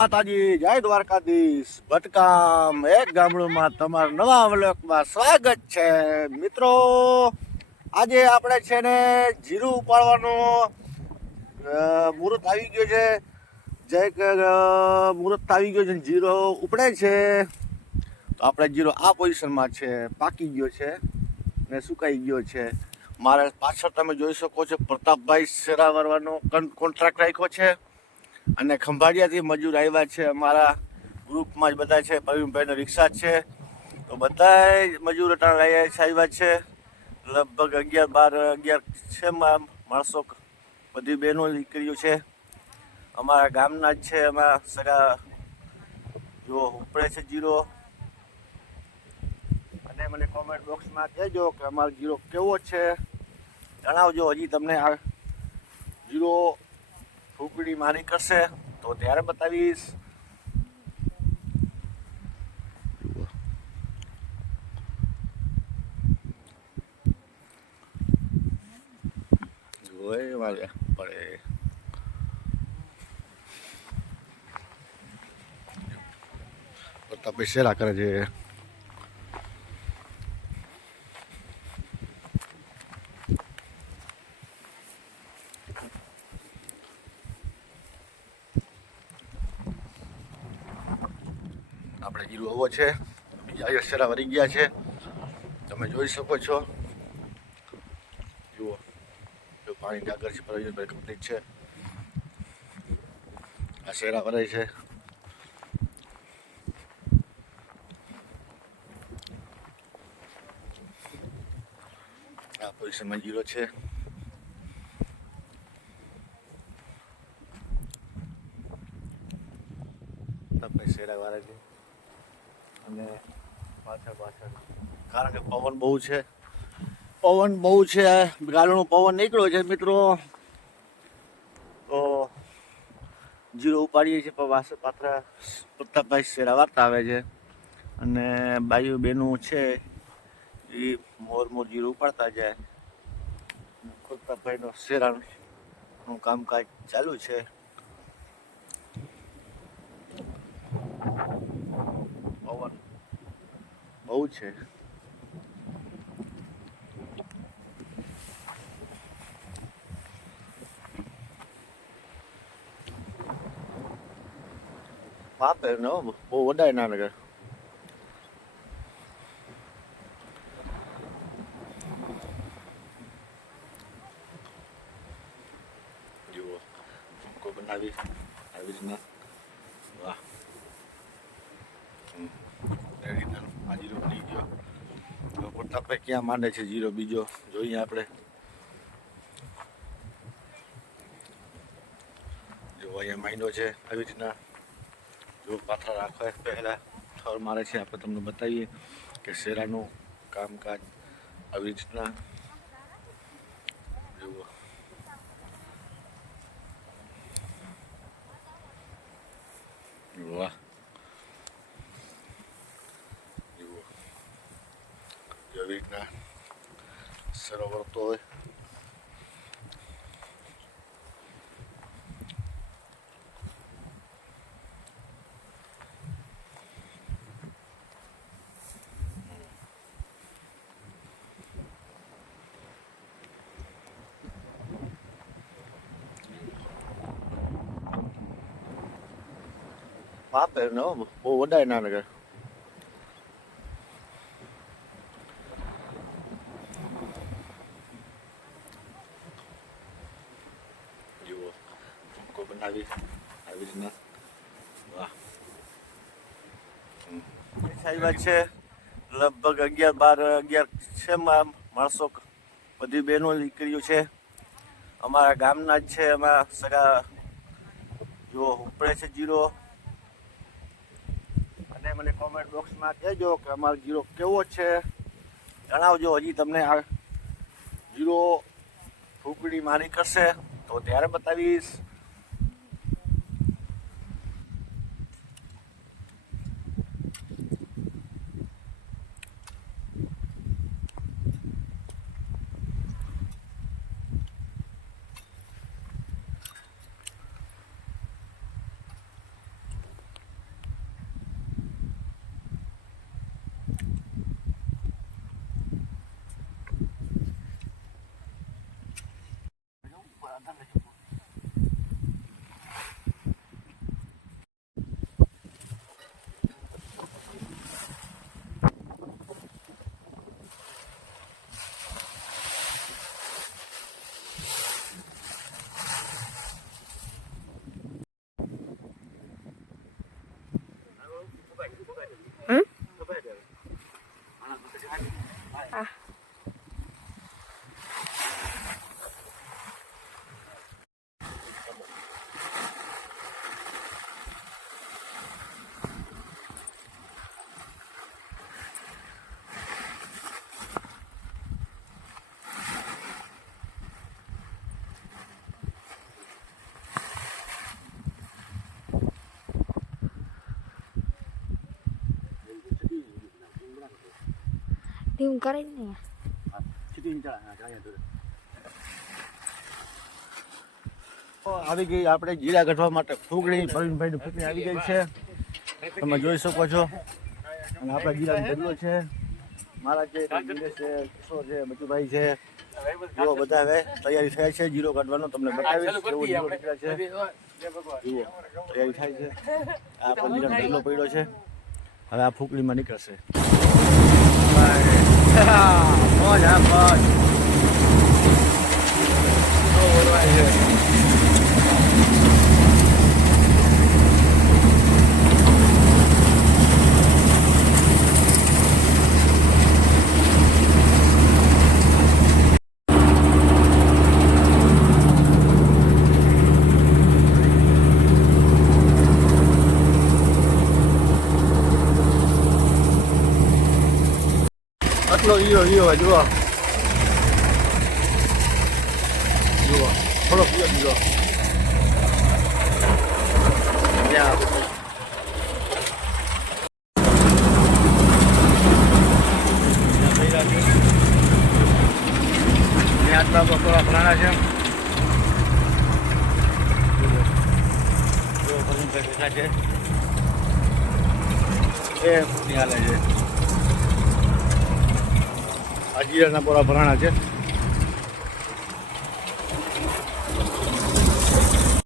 માતાજી, જય દ્વારકાધીશ. ભટકામ એક ગામડુંમાં તમારા નવા વ્લોગમાં સ્વાગત છે. મિત્રો, આજે આપણે છે ને જીરું ઉપાડવાનું મુહૂર્ત આવી ગયો છે. જે મુહૂર્ત આવી ગયો છે જીરો ઉપડે છે. તો આપણે જીરો આ પોઝિશનમાં છે, પાકી ગયો છે ને સુકાઈ ગયો છે. મારે પાછળ તમે જોઈ શકો છો પ્રતાપભાઈ શેરા વારવાનો કોન્ટ્રાક્ટ રાખ્યો છે. અને ખંભાળિયાથી મજૂર આવ્યા છે અમારા ગ્રુપમાં જ બધા છે. પ્રવીણભાઈનો રિક્ષા છે. તો બધા મજૂર અટાણ આવ્યા છે. લગભગ અગિયાર બાર, અગિયાર છે માણસો બધી બહેનો દીકરીઓ છે. અમારા ગામના જ છે, અમારા સગા જો ઉપડે છે જીરો. અને મને કોમેન્ટ બોક્સમાં કહેજો કે અમારો જીરો કેવો છે. જણાવજો હજી તમને આ જીરો ફૂકડી મારી કરશે તો ત્યારે બતાવીશ. પડે શેરા કરે છે આપણે જીરું આવો છે. બીજા અક્ષરા વરી ગયા છે. તમે જોઈ શકો છો. જુઓ. જો પાણી ડાગર છે પ્રયોજનભાઈ કમ્પ્લીટ છે. આ શેરા છે. આ પોઝિશનમાં જીરો છે. તમે શેરા વાળા છે? અને પાછળ પાછળ. કારણ કે પવન બહુ છે. પવન બહુ છે. ગાડીનો પવન નીકળ્યો છે મિત્રો. તો જીરો ઉપાડીએ છીએ પણ પાત્રા પ્રતાપભાઈ શેરા વાર્તા આવે છે. અને બાયુ બેનું છે એ મોર મોર જીરો ઉપાડતા જાય. પ્રતાપભાઈનો શેરાનું કામકાજ ચાલુ છે. પવન બહુ છે. પાપે ન બહુ વડાય ના નગર જુઓ બનાવી આવી રીતના વાહ હમ. એવી રીતના આ જીરો બની ગયો પ્રતાપભાઈ ક્યાં માંડે છે જીરો બીજો? જોઈએ આપણે. જો અહીંયા માઇન્ડો છે, આવી રીતના જો પાથરા રાખવા પહેલાં થર મારે છે, આપણે તમને બતાવીએ કે શેરાનું કામકાજ આવી રીતના. જુઓ. વાહ જુઓ જો આવી રીતના સરોવર તો હોય પાપે ન હો, બહુ વડાય ના નગર જુઓ ભૂકો બનાવી આવી રીતના. વાહ. હમ. વાત છે. લગભગ અગિયાર બાર, અગિયાર છે માણસો બધી બહેનો દીકરીઓ છે. અમારા ગામના જ છે એમાં સગા. જો ઉપડે છે જીરો. અને મને કોમેન્ટ બોક્સમાં કહેજો કે અમારો જીરો કેવો છે. જણાવજો, હજી તમને આ જીરો ફૂકડી મારી કરશે. તો ત્યારે બતાવીશ. એવું કરે જ તો આવી ગઈ આપણે જીરા કાઢવા માટે ફૂગડી પ્રવીણભાઈની ફૂગડી આવી ગઈ છે તમે જોઈ શકો છો અને આપણા જીરાનો ઢગલો છે મારા છે દિનેશ છે કિશોર છે મચુભાઈ છે જુઓ બધા હવે તૈયારી થાય છે જીરો કાઢવાનો તમને બતાવીશ કેવો જીરો નીકળે છે જુઓ તૈયારી થાય છે આ પણ જીરાનો ઢગલો પડ્યો છે હવે આ ફૂકડીમાં નીકળશે મોજ હા મોજ તો ઓરવાય આટલો ઈયો ઈયો જુઓ જુઓ થોડો પીઓ ત્યાં આટલા ભરીને બેઠા છે એ હાલે છે આ જીરાના પોરા ભરાણા છે.